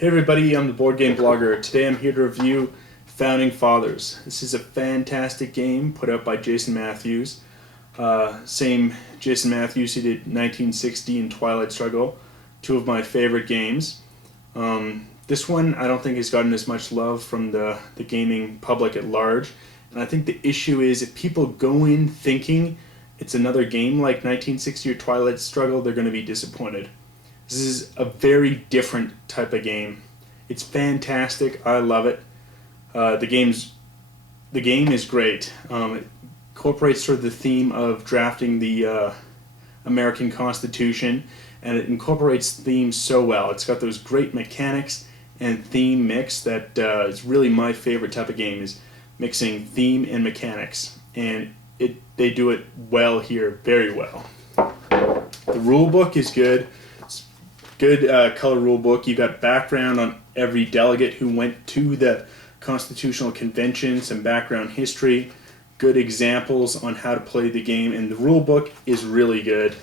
Hey everybody, I'm the Board Game Blogger. Today I'm here to review Founding Fathers. This is a fantastic game put out by Jason Matthews. Same Jason Matthews who did 1960 and Twilight Struggle, two of my favorite games. This one I don't think has gotten as much love from the gaming public at large. And I think the issue is if people go in thinking it's another game like 1960 or Twilight Struggle, they're going to be disappointed. This is a very different type of game. It's fantastic. I love it. The game is great. It incorporates sort of the theme of drafting the American Constitution, and it incorporates themes so well. It's got those great mechanics and theme mix that is really my favorite type of game, is mixing theme and mechanics, and they do it well here, very well. The rule book is good. Good color rule book. You've got background on every delegate who went to the Constitutional Convention, some background history, good examples on how to play the game, and the rule book is really good.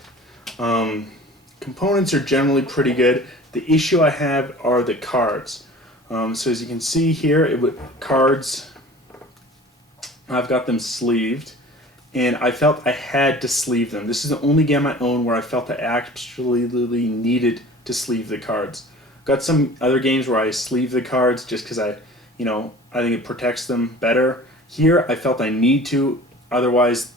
Components are generally pretty good. The issue I have are the cards. So as you can see here, cards, I've got them sleeved, and I felt I had to sleeve them. This is the only game I own where I felt I actually needed to sleeve the cards. Got some other games where I sleeve the cards just because I think it protects them better. Here I felt I need to, otherwise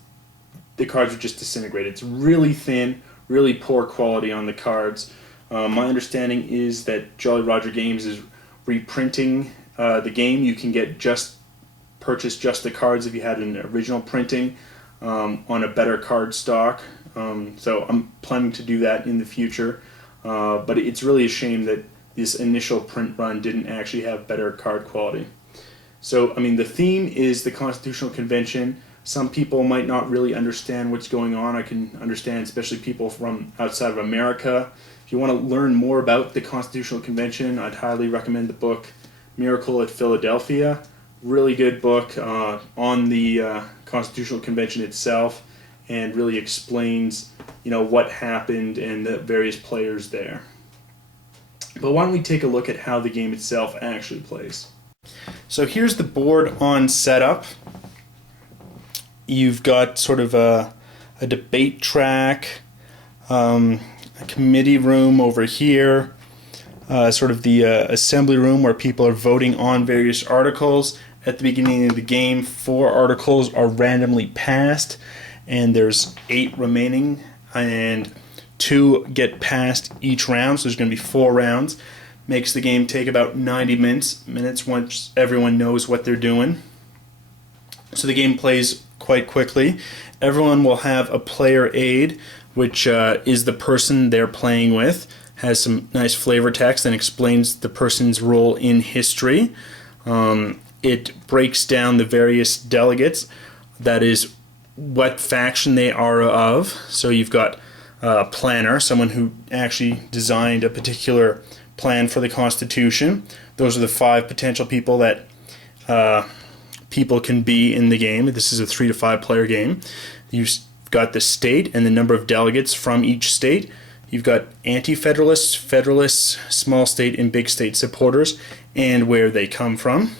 the cards would just disintegrate. It's really thin, really poor quality on the cards. My understanding is that Jolly Roger Games is reprinting the game. You can purchase just the cards if you had an original printing on a better card stock. So I'm planning to do that in the future. But it's really a shame that this initial print run didn't actually have better card quality. So, I mean, the theme is the Constitutional Convention. Some people might not really understand what's going on. I can understand, especially people from outside of America. If you want to learn more about the Constitutional Convention, I'd highly recommend the book Miracle at Philadelphia. Really good book on the Constitutional Convention itself, and really explains what happened and the various players there. But why don't we take a look at how the game itself actually plays. So here's the board on setup. You've got sort of a debate track, a committee room over here, sort of the assembly room where people are voting on various articles. At the beginning of the game, 4 articles are randomly passed, and there's 8 remaining, and 2 get passed each round, so there's going to be 4 rounds. Makes the game take about 90 minutes once everyone knows what they're doing. So the game plays quite quickly. Everyone will have a player aid, which is the person they're playing with. Has some nice flavor text and explains the person's role in history. It breaks down the various delegates, that is, what faction they are of. So you've got a planner, someone who actually designed a particular plan for the Constitution. Those are the 5 potential people that people can be in the game. This is a 3 to 5 player game. You've got the state and the number of delegates from each state. You've got anti-federalists, federalists, small state and big state supporters, and where they come from.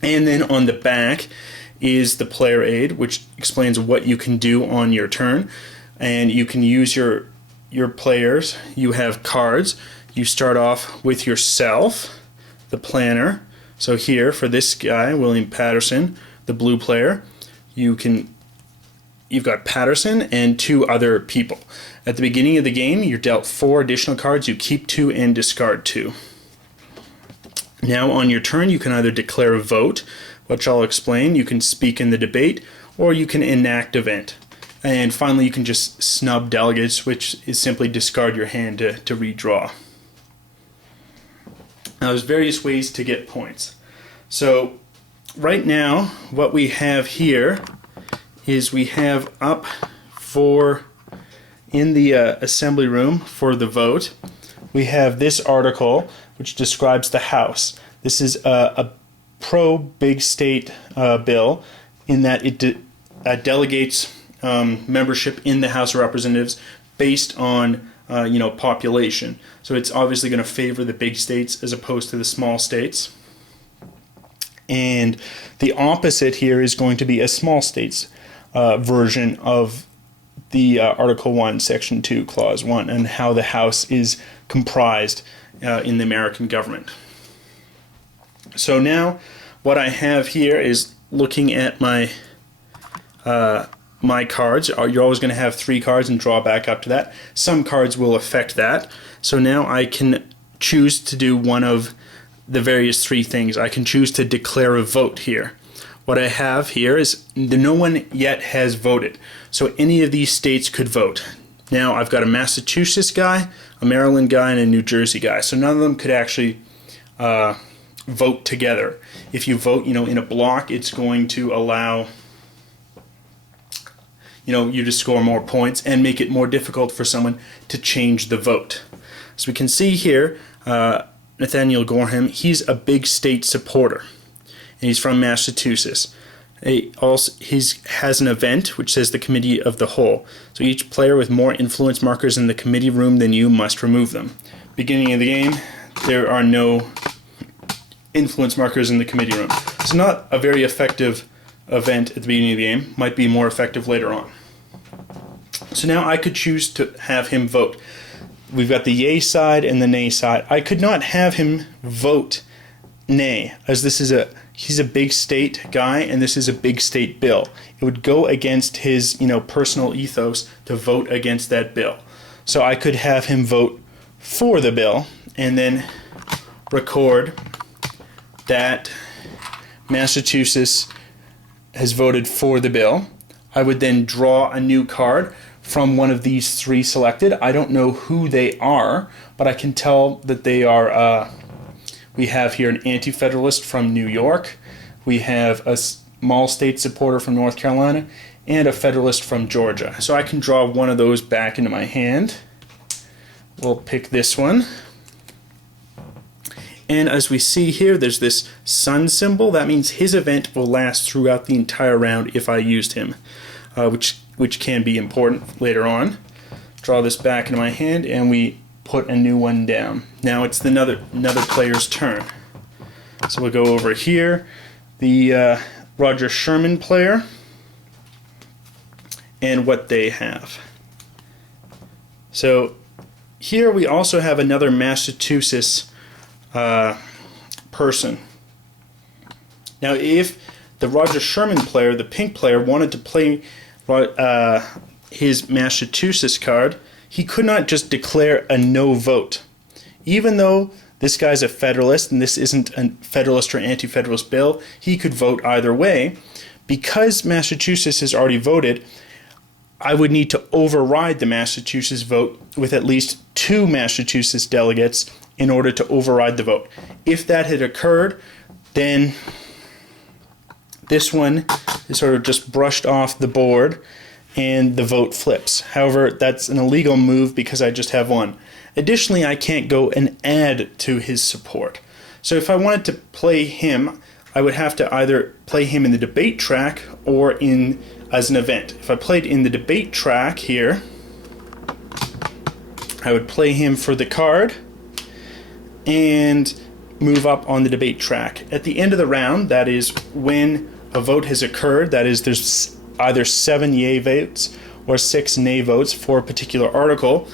And then on the back is the player aid, which explains what you can do on your turn. And you can use your players. You have cards. You start off with yourself, the planner. So here, for this guy, William Patterson, the blue player, you've got Patterson and 2 other people. At the beginning of the game, you're dealt 4 additional cards. You keep 2 and discard 2. Now on your turn, you can either declare a vote, which I'll explain. You can speak in the debate, or you can enact event. And finally, you can just snub delegates, which is simply discard your hand to redraw. Now, there's various ways to get points. So right now, what we have here is we have up in the assembly room for the vote, we have this article which describes the House. This is a pro-big state bill in that it delegates membership in the House of Representatives based on population. So it's obviously going to favor the big states as opposed to the small states. And the opposite here is going to be a small states version of the Article 1, Section 2, Clause 1, and how the House is comprised in the American government. So now what I have here is looking at my my cards. You're always going to have 3 cards and draw back up to that. Some cards will affect that. So now I can choose to do one of the various 3 things. I can choose to declare a vote here. What I have here is no one yet has voted. So any of these states could vote. Now I've got a Massachusetts guy, a Maryland guy, and a New Jersey guy. So none of them could actually vote together. If you vote, in a block, it's going to allow you to score more points and make it more difficult for someone to change the vote. So we can see here, Nathaniel Gorham, he's a big state supporter, and he's from Massachusetts. He has an event which says the Committee of the Whole. So each player with more influence markers in the committee room than you must remove them. Beginning of the game, there are no influence markers in the committee room. It's not a very effective event at the beginning of the game. Might be more effective later on. So now I could choose to have him vote. We've got the yay side and the nay side. I could not have him vote nay, as he's a big state guy and this is a big state bill. It would go against his personal ethos to vote against that bill. So I could have him vote for the bill and then record that Massachusetts has voted for the bill. I would then draw a new card from one of these 3 selected. I don't know who they are, but I can tell that they are, we have here an anti-federalist from New York, we have a small state supporter from North Carolina, and a federalist from Georgia. So I can draw one of those back into my hand. We'll pick this one. And as we see here, there's this sun symbol. That means his event will last throughout the entire round if I used him, which can be important later on. Draw this back into my hand, and we put a new one down. Now it's another player's turn. So we'll go over here, the Roger Sherman player, and what they have. So here we also have another Massachusetts person. Now if the Roger Sherman player, the pink player, wanted to play his Massachusetts card, he could not just declare a no vote. Even though this guy's a federalist and this isn't a federalist or anti-federalist bill, he could vote either way. Because Massachusetts has already voted, I would need to override the Massachusetts vote with at least 2 Massachusetts delegates in order to override the vote. If that had occurred, then this one is sort of just brushed off the board and the vote flips. However, that's an illegal move because I just have 1. Additionally, I can't go and add to his support. So if I wanted to play him, I would have to either play him in the debate track or as an event. If I played in the debate track here, I would play him for the card and move up on the debate track. At the end of the round, that is when a vote has occurred, that is there's either 7 yay votes or 6 nay votes for a particular article,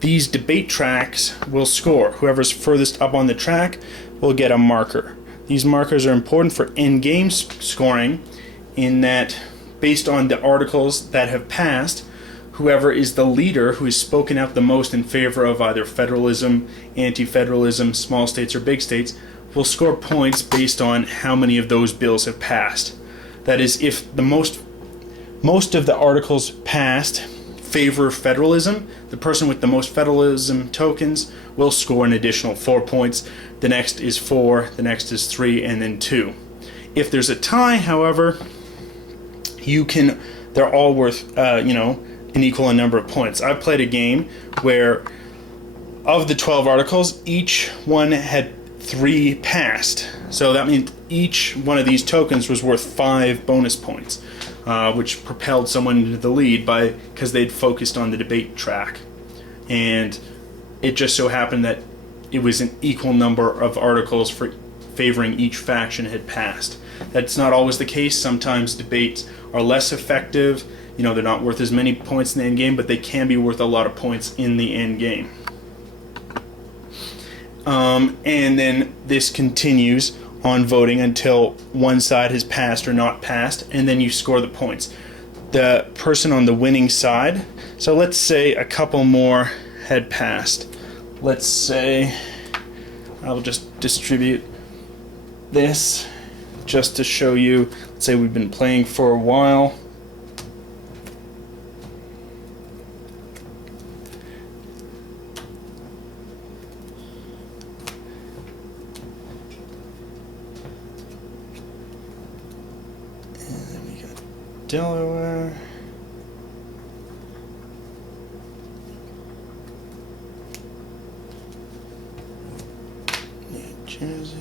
these debate tracks will score. Whoever's furthest up on the track will get a marker. These markers are important for end-game scoring in that based on the articles that have passed, whoever is the leader who has spoken out the most in favor of either federalism, anti-federalism, small states or big states, will score points based on how many of those bills have passed. That is, if the most of the articles passed favor federalism, the person with the most federalism tokens will score an additional 4 points. The next is 4, the next is 3, and then 2. If there's a tie, however, they're all worth an equal number of points. I played a game where of the 12 articles, each one had 3 passed. So that means each one of these tokens was worth 5 bonus points, which propelled someone into the lead because they'd focused on the debate track. and it just so happened that it was an equal number of articles for favoring each faction had passed. That's not always the case. Sometimes debates are less effective. They're not worth as many points in the end game, but they can be worth a lot of points in the end game. And then this continues on voting until one side has passed or not passed, and then you score the points. The person on the winning side, so let's say a couple more had passed. Let's say I'll just distribute this just to show you. Let's say we've been playing for a while. And then we got Delaware. New Jersey.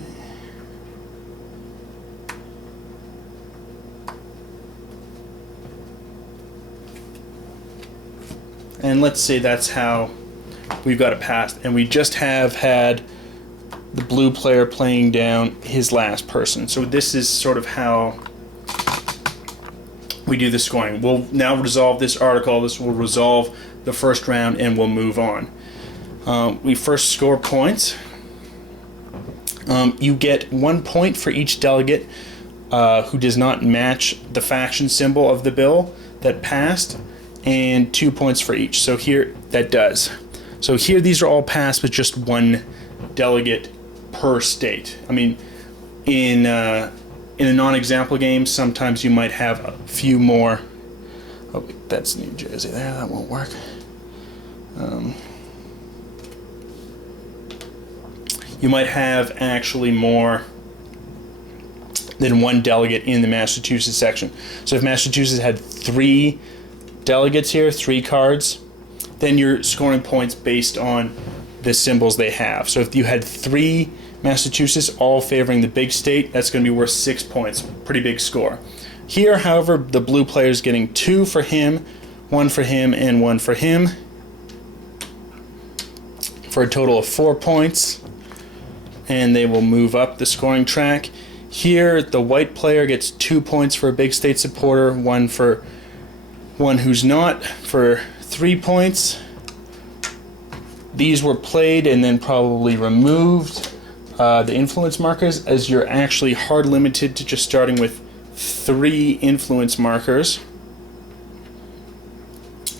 And let's say that's how we've got it passed. And we just have had the blue player playing down his last person. So this is sort of how we do the scoring. We'll now resolve this article. This will resolve the first round and we'll move on. We first score points. You get 1 point for each delegate who does not match the faction symbol of the bill that passed, and 2 points for each. So here, that does. So here, these are all passed with just one delegate per state. I mean, in a non-example game, sometimes you might have a few more. Oh, that's New Jersey there. That won't work. You might have actually more than one delegate in the Massachusetts section. So if Massachusetts had 3 delegates here, 3 cards, then you're scoring points based on the symbols they have. So if you had 3 Massachusetts all favoring the big state, that's going to be worth 6 points. Pretty big score. Here, however, the blue player is getting 2 for him, 1 for him, and 1 for him, for a total of 4 points. And they will move up the scoring track. Here, the white player gets 2 points for a big state supporter, 1 for one who's not, for 3 points. These were played and then probably removed, the influence markers, as you're actually hard limited to just starting with 3 influence markers.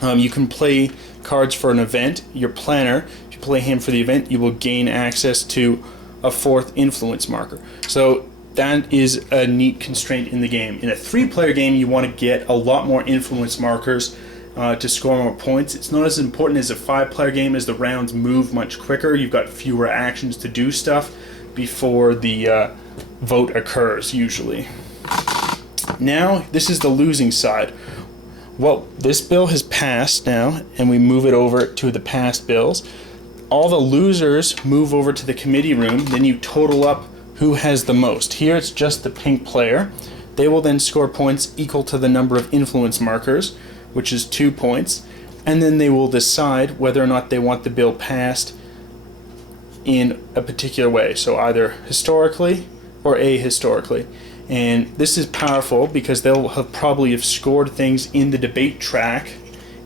You can play cards for an event. Your planner, if you play him for the event, you will gain access to a 4th influence marker. So that is a neat constraint in the game. In a 3-player game, you want to get a lot more influence markers to score more points. It's not as important as a 5-player game, as the rounds move much quicker. You've got fewer actions to do stuff before the vote occurs, usually. Now, this is the losing side. Well, this bill has passed now, and we move it over to the passed bills. All the losers move over to the committee room. Then you total up who has the most. Here it's just the pink player. They will then score points equal to the number of influence markers, which is 2 points, and then they will decide whether or not they want the bill passed in a particular way, so either historically or ahistorically. And this is powerful because they'll have probably have scored things in the debate track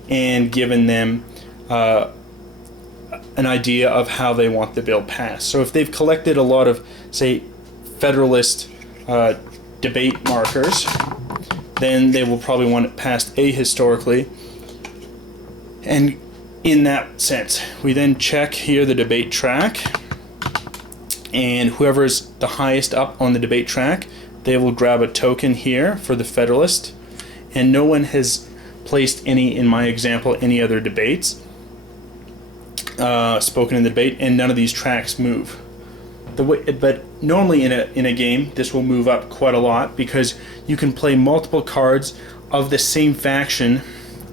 and given them an idea of how they want the bill passed. So if they've collected a lot of, say, Federalist debate markers, then they will probably want it passed ahistorically. And in that sense, we then check here the debate track, and whoever's the highest up on the debate track, they will grab a token here for the Federalist, and no one has placed any, in my example, any other debates spoken in the debate, and none of these tracks move. But normally in a game, this will move up quite a lot because you can play multiple cards of the same faction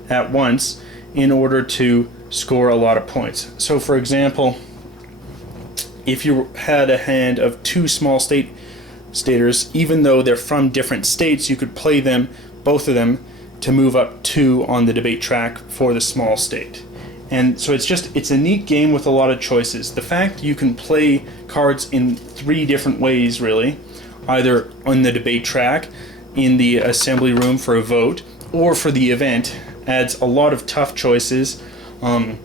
at once in order to score a lot of points. So for example, if you had a hand of 2 small staters, even though they're from different states, you could play them, both of them, to move up 2 on the debate track for the small state. And so it's a neat game with a lot of choices. The fact you can play cards in 3 different ways, really, either on the debate track, in the assembly room for a vote, or for the event, adds a lot of tough choices. The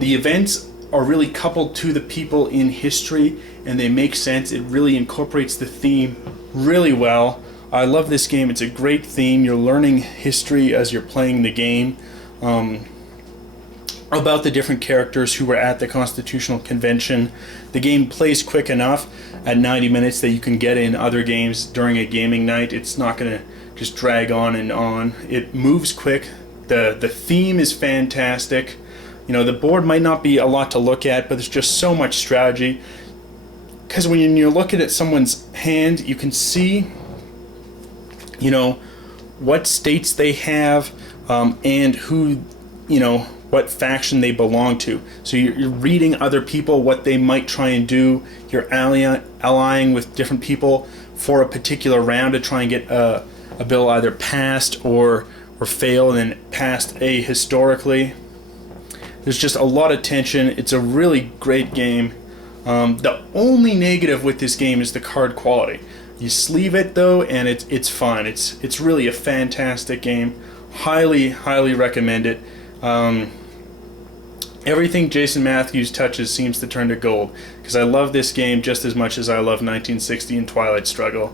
events are really coupled to the people in history, and they make sense. It really incorporates the theme really well. I love this game. It's a great theme. You're learning history as you're playing the game. About the different characters who were at the Constitutional Convention. The game plays quick enough at 90 minutes that you can get in other games during a gaming night. It's not going to just drag on and on. It moves quick. The theme is fantastic. You know, the board might not be a lot to look at, but there's just so much strategy. Because when you're looking at someone's hand, you can see, you know, what states they have, and who, you know, what faction they belong to. So you're reading other people, what they might try and do. You're allying with different people for a particular round to try and get a bill either passed or fail and then passed historically. There's just a lot of tension. It's a really great game. The only negative with this game is the card quality. You sleeve it though, and it's fun. It's really a fantastic game. Highly recommend it. Everything Jason Matthews touches seems to turn to gold, because I love this game just as much as I love 1960 and Twilight Struggle.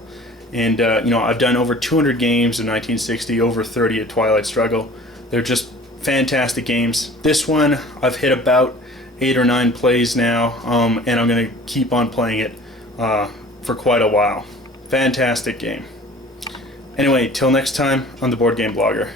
And you know, I've done over 200 games of 1960, over 30 at Twilight Struggle. They're just fantastic games. This one I've hit about 8 or 9 plays now, and I'm going to keep on playing it for quite a while. Fantastic game. Anyway, till next time on the Board Game Blogger.